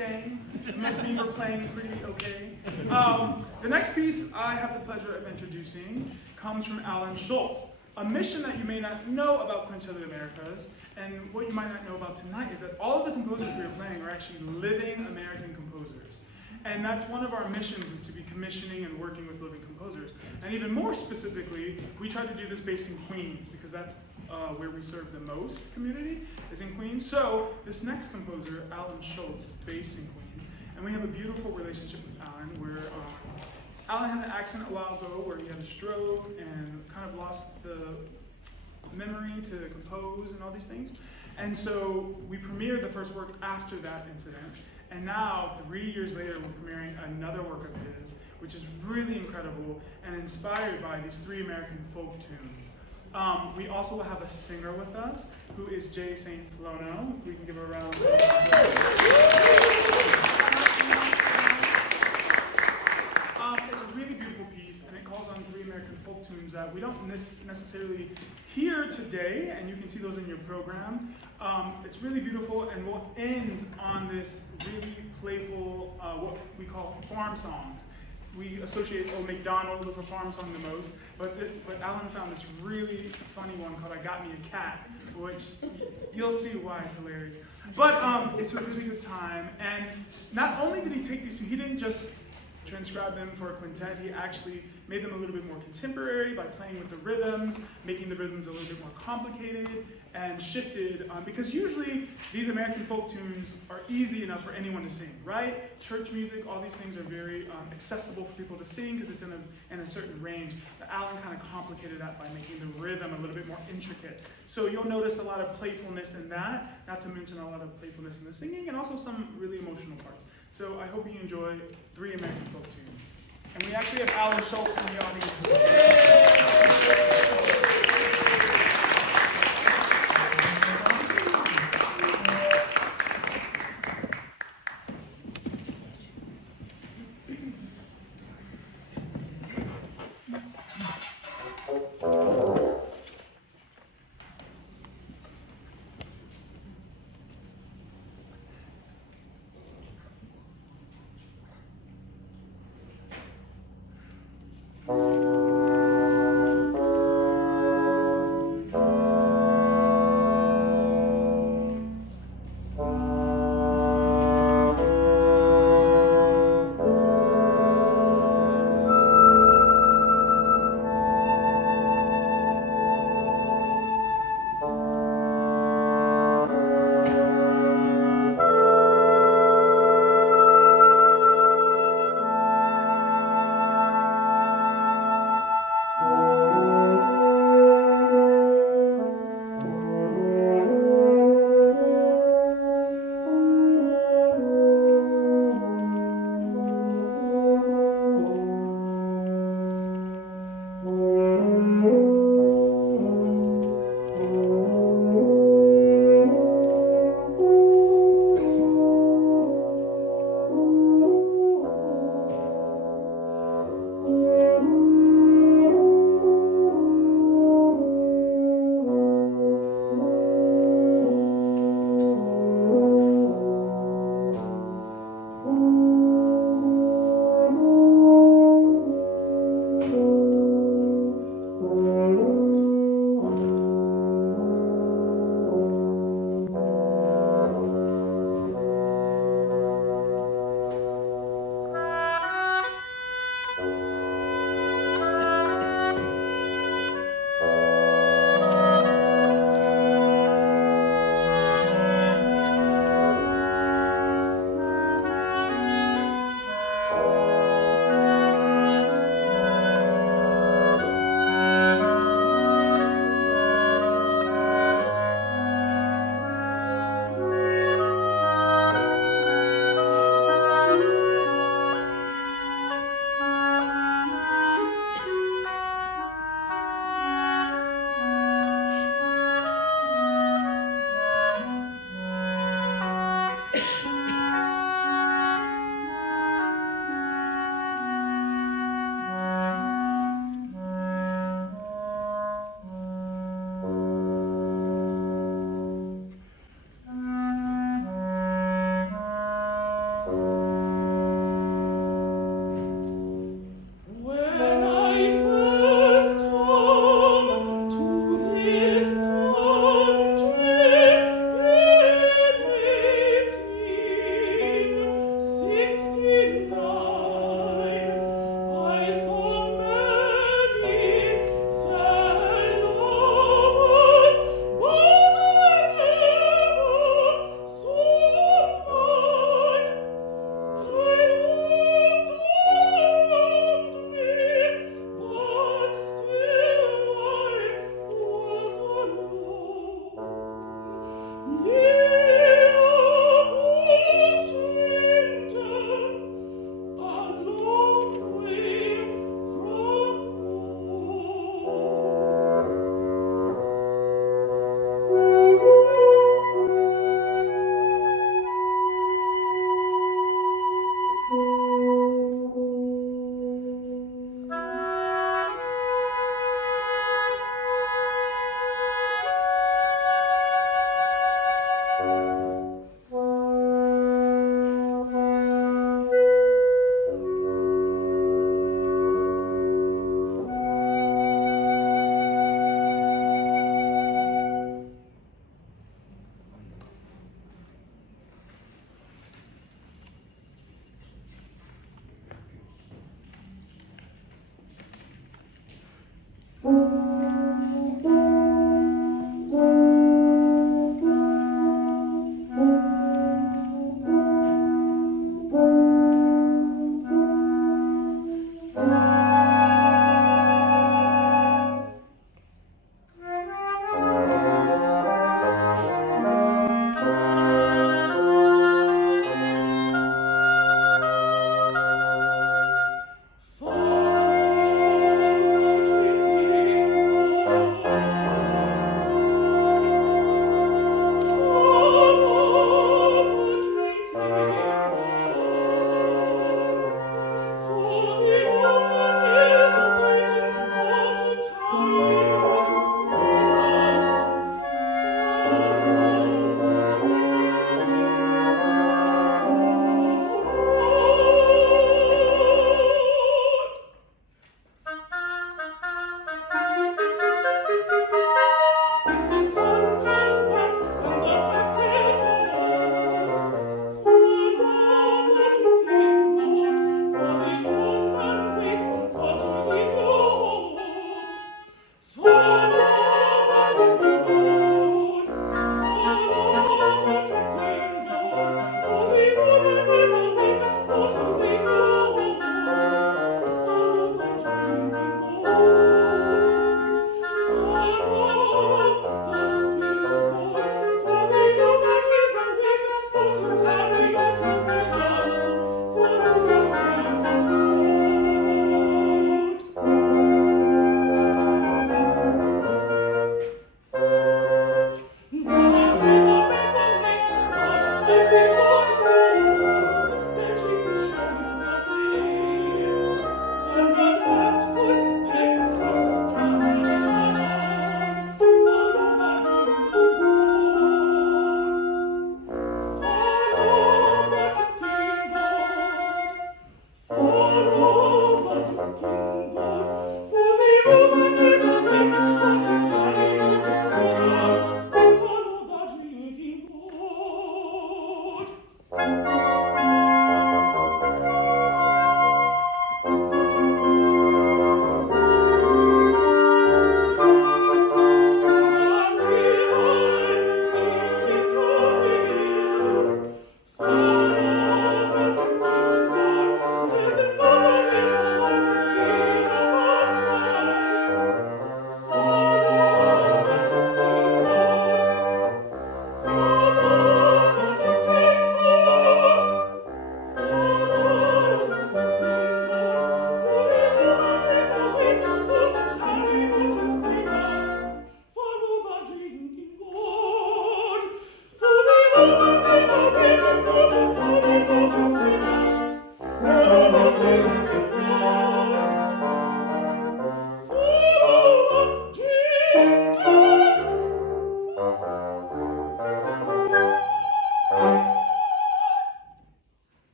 staying. It must mean we're playing pretty okay. The next piece I have the pleasure of introducing comes from Alan Schultz. A mission that you may not know about Quintet of the Americas, and what you might not know about tonight is that all of the composers we are playing are actually living American composers. And that's one of our missions, is to be commissioning and working with living composers. And even more specifically, we try to do this based in Queens, because that's where we serve the most community, is in Queens. So this next composer, Alan Schultz, is based in Queens. And we have a beautiful relationship with Alan, where Alan had an accident a while ago where he had a stroke and kind of lost the memory to compose and all these things. And so we premiered the first work after that incident. And now, 3 years later, we're premiering another work of his, which is really incredible and inspired by these 3 American folk tunes. We also will have a singer with us, who is Jay St. Flono. If we can give her a round of applause. It's a really beautiful piece, and it calls on 3 American folk tunes that we don't necessarily hear today, and you can see those in your program. It's really beautiful, and we'll end on this really playful, what we call farm songs. We associate Old MacDonald with a farm song the most, but Alan found this really funny one called I Got Me a Cat, which you'll see why it's hilarious. But it's a really good time, and not only did he take these two, he didn't just transcribe them for a quintet, he actually made them a little bit more contemporary by playing with the rhythms, making the rhythms a little bit more complicated, and shifted, because usually these American folk tunes are easy enough for anyone to sing, right? Church music, all these things are very accessible for people to sing because it's in a certain range. But Alan kind of complicated that by making the rhythm a little bit more intricate. So you'll notice a lot of playfulness in that, not to mention a lot of playfulness in the singing, and also some really emotional parts. So I hope you enjoy 3 American folk tunes. And we actually have Alan Schultz in the audience.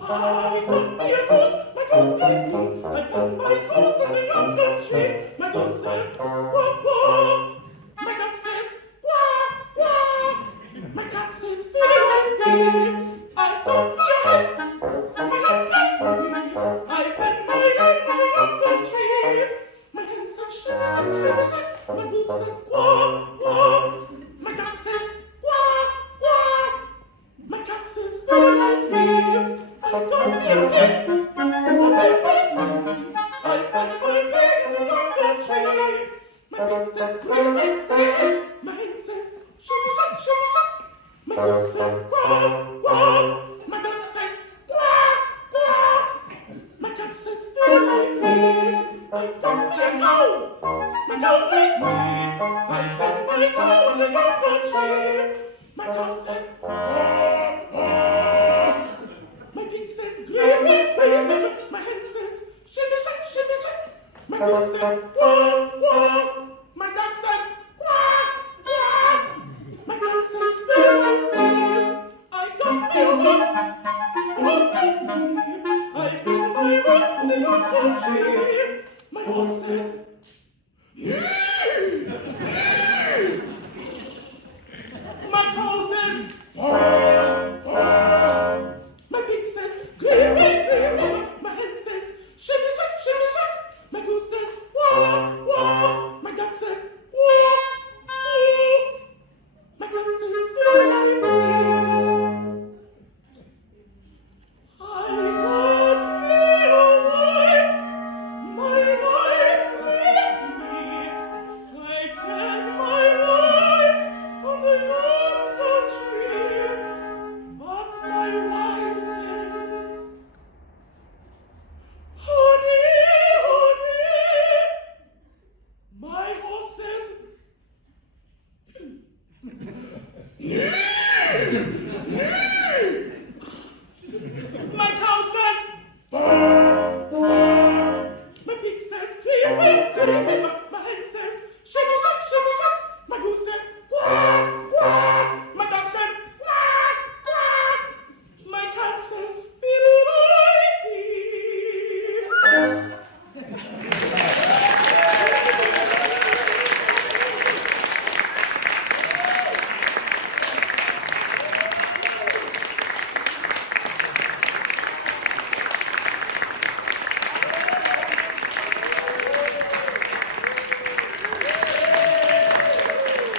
I got me a goose, my goose bless me. I got my goose in the yonder My goose says, quack, quack. My duck says, quack, quack. My cat says, fee, fee. I got me a hen. My hen is me. I fed my hen on the tree. My hen says, shimmy, shimmy, shimmy, shimmy. My goose says, quack, quack. My duck says, quack, quack. My cat says, fee, fee. I got me a hen. My hen is me. I fed my hen on the tree. My pig says, gravy, gravy. My hen says, shimmy, shimmy, shimmy, shimmy. My goose says, quack, quack. My duck says, quack, quack. My cat says, fee, fee. I got me a cow. My cow is me. I fed my cow on the yonder tree. My cow says, quack, quack. My pig says, gravy, gravy. My hen says, shimmy, shimmy, shimmy, shimmy. My goose says, quack, quack. My duck says, quack, quack. My cat says, fee, fee. I got me a horse. Horse is me. I fed my horse on the yonder tree. My horse says, nee, nee. My cow says, quack, quack. My pig says, gravy, gravy. My hen says, shimmy, shimmy, shimmy, shimmy. My goose says, quack, quack. My duck says, quack, quack. My cat says, fee, fee. I got me a wife. My wife is me. I fed my wife on the yonder tree. But my wife says, honey, honey. My horse says, nee, nee. My cow says, bah, bah. My pig says, creepy, creepy.